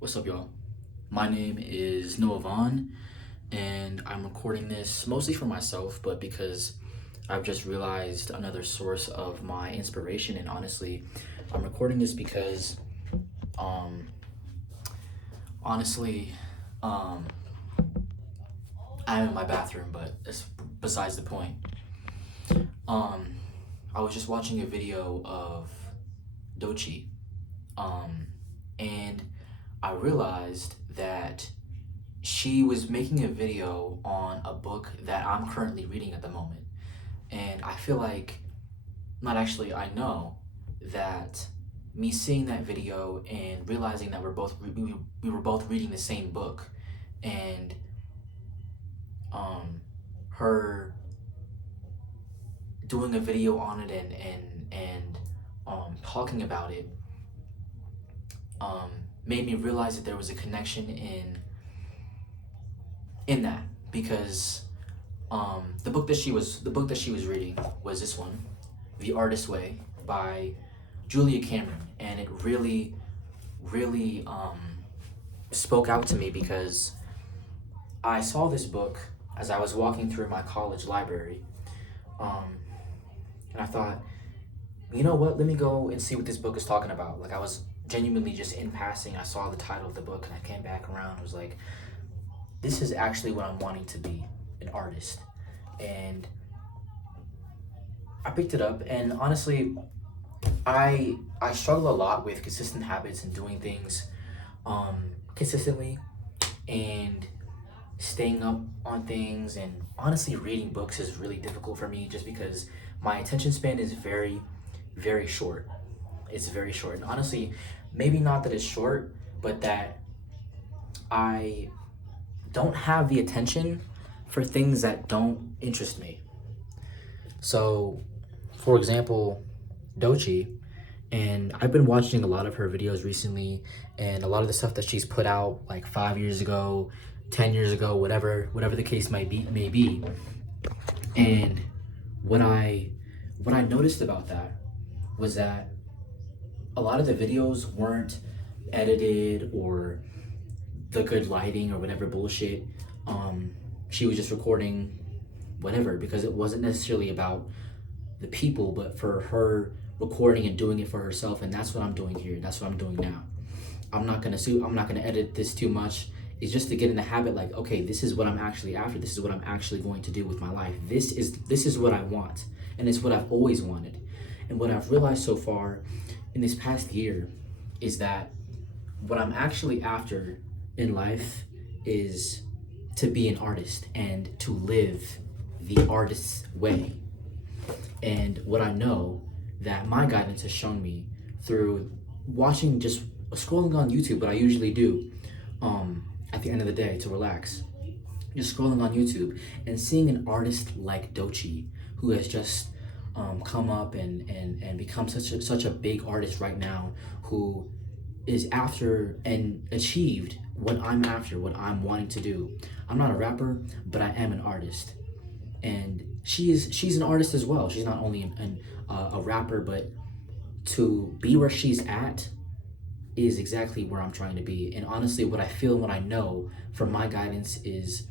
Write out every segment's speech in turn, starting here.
What's up, y'all? My name is Noah Vaughn, and I'm recording this mostly for myself, but because I've just realized another source of my inspiration. And honestly, I'm recording this because, um, honestly, um, I'm in my bathroom, but it's besides the point. Um, I was just watching a video of Doechii, um, and I realized that she was making a video on a book that I'm currently reading at the moment. And I feel like, not actually, I know that me seeing that video and realizing that we were both reading the same book, and um, her doing a video on it and talking about it um, made me realize that there was a connection in that, because the book that she was reading was this one, The Artist's Way by Julia Cameron, and it really spoke out to me because I saw this book as I was walking through my college library, um, and I thought, you know what? Let me go and see what this book is talking about. Like, I was genuinely just in passing. I saw the title of the book, and I came back around. I was like, this is actually what I'm wanting to be, an artist. And I picked it up, and honestly, I struggle a lot with consistent habits and doing things consistently, and staying up on things, and honestly reading books is really difficult for me just because my attention span is very short. It's very short. And honestly, maybe not that it's short, but that I don't have the attention for things that don't interest me. So, for example, Doechii, and I've been watching a lot of her videos recently, and a lot of the stuff that she's put out like 5 years ago, 10 years ago, whatever the case may be. And what I noticed about that was that a lot of the videos weren't edited or the good lighting or whatever bullshit. She was just recording whatever, because it wasn't necessarily about the people, but for her recording and doing it for herself. And that's what I'm doing here. That's what I'm doing now. I'm not gonna edit this too much. It's just to get in the habit, like, okay, this is what I'm actually after. This is what I'm actually going to do with my life. This is what I want, and it's what I've always wanted. And what I've realized so far in this past year is that what I'm actually after in life is to be an artist and to live the artist's way. And what I know that my guidance has shown me through watching, just scrolling on YouTube, what I usually do at the end of the day to relax, just scrolling on YouTube and seeing an artist like Doechii, who has just come up and become such a big artist right now, who is after and achieved what I'm after, what I'm wanting to do. I'm not a rapper, but I am an artist, and she's an artist as well. She's not only a rapper, but to be where she's at is exactly where I'm trying to be. And honestly, what I feel and what I know from my guidance is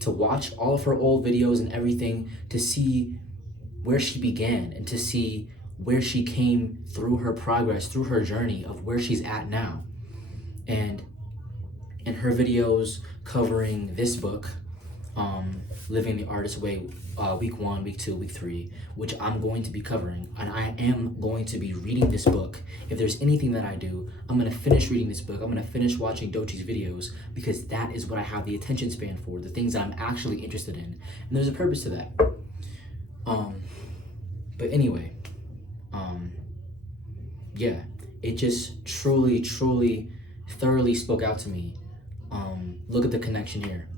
to watch all of her old videos and everything, to see where she began and to see where she came through her progress, through her journey of where she's at now. And in her videos covering this book, Living the Artist Way, week 1, week 2, week 3, which I'm going to be covering, and I am going to be reading this book. If there's anything that I do, I'm going to finish reading this book. I'm going to finish watching Doechii's videos, because that is what I have the attention span for, the things that I'm actually interested in. And there's a purpose to that. But anyway, yeah, it just truly, thoroughly spoke out to me. Look at the connection here.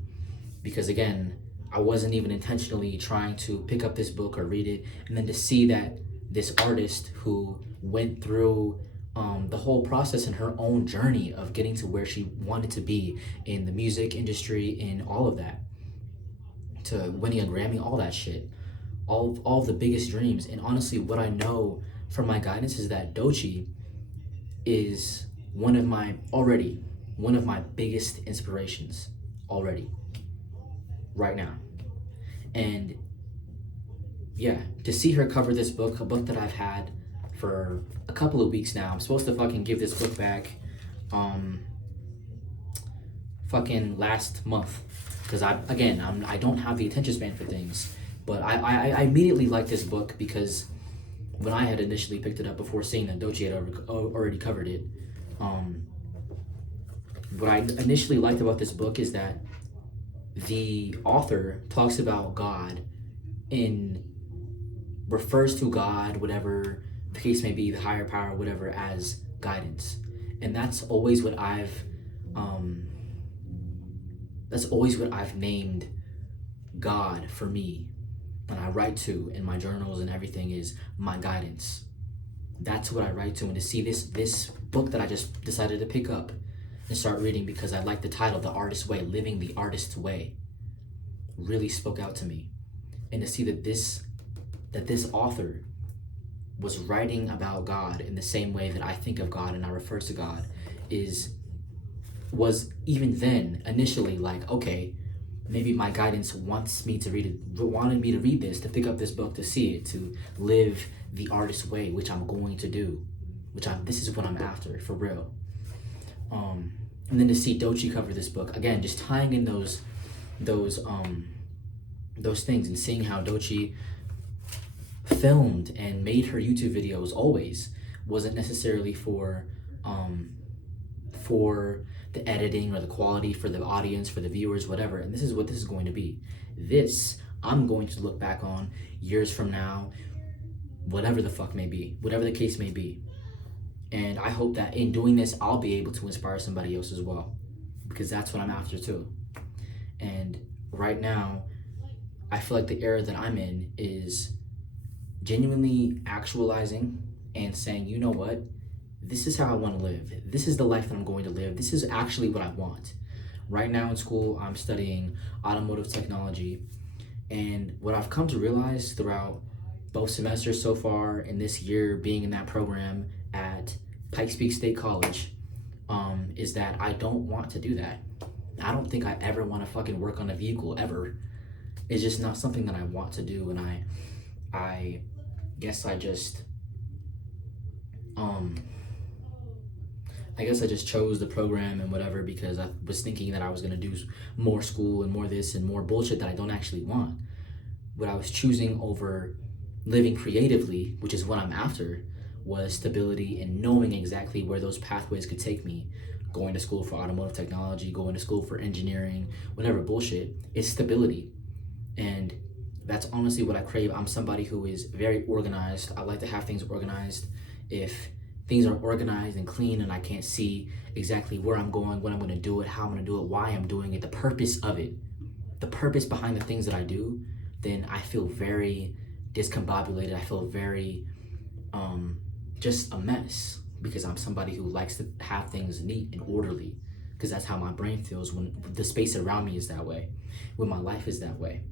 Because again, I wasn't even intentionally trying to pick up this book or read it, and then to see that this artist who went through the whole process in her own journey of getting to where she wanted to be in the music industry, in all of that, to winning a Grammy, all that shit, all of the biggest dreams. And honestly, what I know from my guidance is that Doechii is one of one of my biggest inspirations already, right now. And yeah, to see her cover this book, a book that I've had for a couple of weeks now. I'm supposed to fucking give this book back fucking last month, because I don't have the attention span for things. But I immediately liked this book because when I had initially picked it up before seeing that Doechii had already covered it, what I initially liked about this book is that the author talks about God in refers to God, whatever the case may be, the higher power, whatever, as guidance. And that's always what I've named God for me when I write to in my journals and everything, is my guidance. That's what I write to. And to see this book that I just decided to pick up and start reading because I like the title, The Artist's Way, Living the Artist's Way, really spoke out to me. And to see that this author was writing about God in the same way that I think of God and I refer to God was even then initially like, okay, maybe my guidance wanted me to read this, to pick up this book, to see it, to live the artist's way, which I'm going to do, this is what I'm after, for real. And then to see Doechii cover this book, again, just tying in those things and seeing how Doechii filmed and made her YouTube videos always wasn't necessarily for the editing or the quality, for the audience, for the viewers, whatever. And this is what this is going to be. This I'm going to look back on years from now, whatever the fuck may be, whatever the case may be. And I hope that in doing this, I'll be able to inspire somebody else as well, because that's what I'm after too. And right now, I feel like the era that I'm in is genuinely actualizing and saying, you know what? This is how I want to live. This is the life that I'm going to live. This is actually what I want. Right now in school, I'm studying automotive technology. And what I've come to realize throughout both semesters so far and this year being in that program at Pikes Peak State College, is that I don't want to do that. I don't think I ever want to fucking work on a vehicle ever. It's just not something that I want to do. And I guess I just chose the program and whatever because I was thinking that I was gonna do more school and more this and more bullshit that I don't actually want. What I was choosing over living creatively, which is what I'm after, was stability and knowing exactly where those pathways could take me. Going to school for automotive technology, going to school for engineering, whatever bullshit, it's stability. And that's honestly what I crave. I'm somebody who is very organized. I like to have things organized. If things are organized and clean and I can't see exactly where I'm going, when I'm going to do it, how I'm going to do it, why I'm doing it, the purpose of it, the purpose behind the things that I do, then I feel very discombobulated. I feel very just a mess, because I'm somebody who likes to have things neat and orderly, because that's how my brain feels when the space around me is that way, when my life is that way.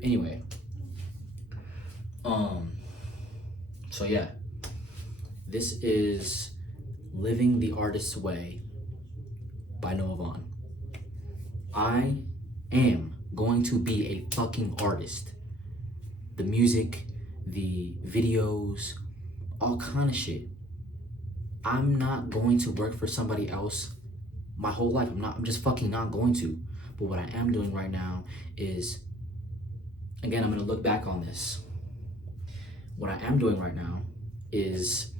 Anyway, so yeah, this is Living the Artist's Way by Noah Vaughn. I am going to be a fucking artist. The music, the videos, all kind of shit. I'm not going to work for somebody else my whole life. I'm just fucking not going to. But what I am doing right now is, again, I'm gonna look back on this. What I am doing right now is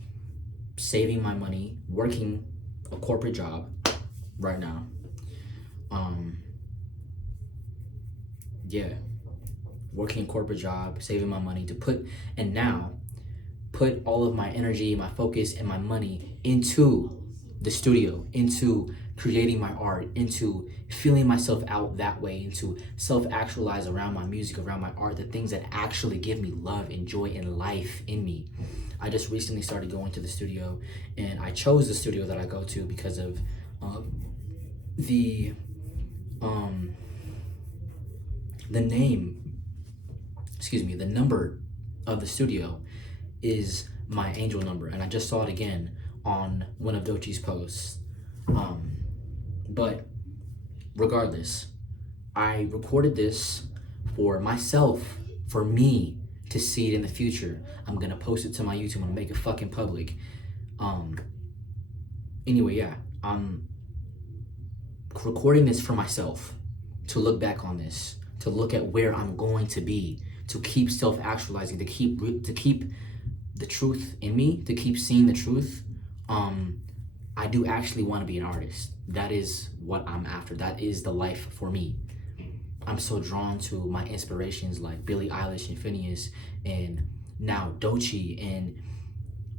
saving my money, working a corporate job right now. Working a corporate job, saving my money to put all of my energy, my focus, and my money into the studio, into creating my art, into feeling myself out that way, into self-actualize around my music, around my art, the things that actually give me love and joy and life in me. I just recently started going to the studio, and I chose the studio that I go to because of the number of the studio is my angel number, and I just saw it again on one of Doechie's posts. But regardless, I recorded this for myself, for me to see it in the future. I'm gonna post it to my YouTube. I'm gonna make it fucking public. Anyway, yeah, I'm recording this for myself, to look back on this, to look at where I'm going to be, to keep self-actualizing, to keep the truth in me, to keep seeing the truth. I do actually want to be an artist. That is what I'm after. That is the life for me. I'm so drawn to my inspirations like Billie Eilish and Phineas and now Doechii and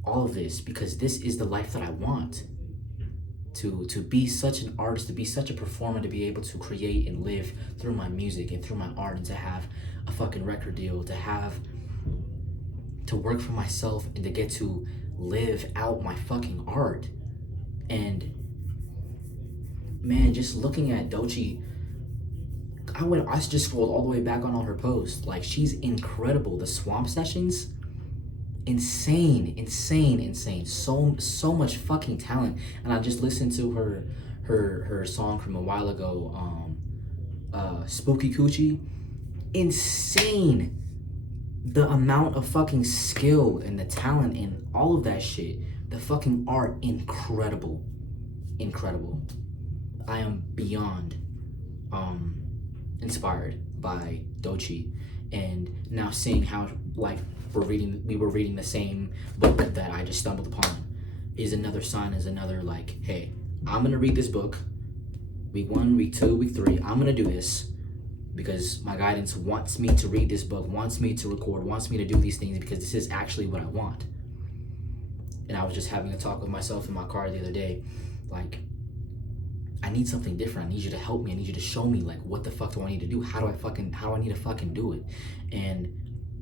all of this, because this is the life that I want. To be such an artist, to be such a performer, to be able to create and live through my music and through my art, and to have a fucking record deal, to work for myself and to get to live out my fucking art. And man, just looking at Doechii, I just scrolled all the way back on all her posts. Like, she's incredible. The Swamp Sessions, insane. So much fucking talent. And I just listened to her song from a while ago, Spooky Coochie. Insane. The amount of fucking skill and the talent and all of that shit. The fucking art, incredible. I am beyond inspired by Doechii, and now seeing how, like, we were reading the same book that I just stumbled upon is another sign, is another, like, hey, I'm gonna read this book week 1, week 2, week 3. I'm gonna do this because my guidance wants me to read this book, wants me to record, wants me to do these things, because this is actually what I want. And I was just having a talk with myself in my car the other day, like, I need something different. I need you to help me. I need you to show me, like, what the fuck do I need to do? How do I need to fucking do it? And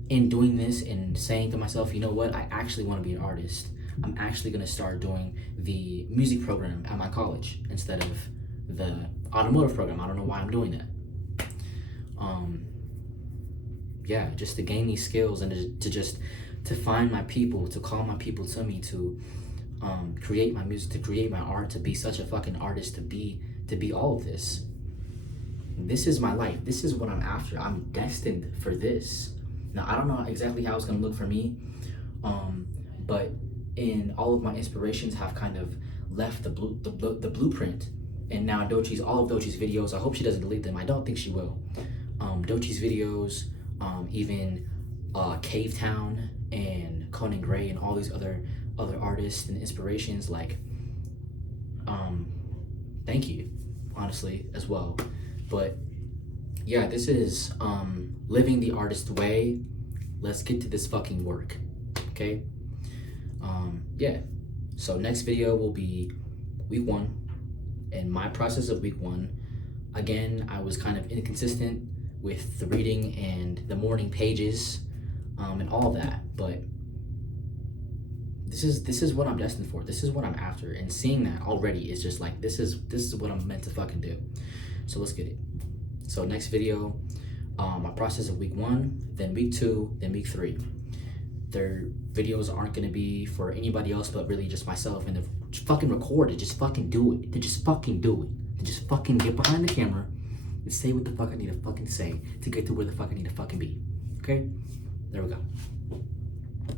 in doing this and saying to myself, you know what? I actually want to be an artist. I'm actually going to start doing the music program at my college instead of the automotive program. I don't know why I'm doing that. Yeah, just to gain these skills and to find my people, to call my people to me, to create my music, to create my art, to be such a fucking artist, to be all of this. This is my life. This is what I'm after. I'm destined for this. Now, I don't know exactly how it's gonna look for me, but in all of my inspirations have kind of left the blueprint. And now all of Doechii's videos, I hope she doesn't delete them. I don't think she will. Doechii's videos, even Cave Town and Conan Gray and all these other artists and inspirations, like, thank you, honestly, as well. But yeah, this is living the artist way. Let's get to this fucking work, okay? Yeah, so next video will be week 1 and my process of week 1. Again, I was kind of inconsistent with the reading and the morning pages and all of that, but this is what I'm destined for. This is what I'm after, and seeing that already is just like, this is what I'm meant to fucking do. So let's get it. So next video, my process of week 1, then week 2, then week 3. Their videos aren't gonna be for anybody else but really just myself, and to fucking record it, just fucking do it. To just fucking do it. To just fucking get behind the camera and say what the fuck I need to fucking say to get to where the fuck I need to fucking be. Okay? There we go.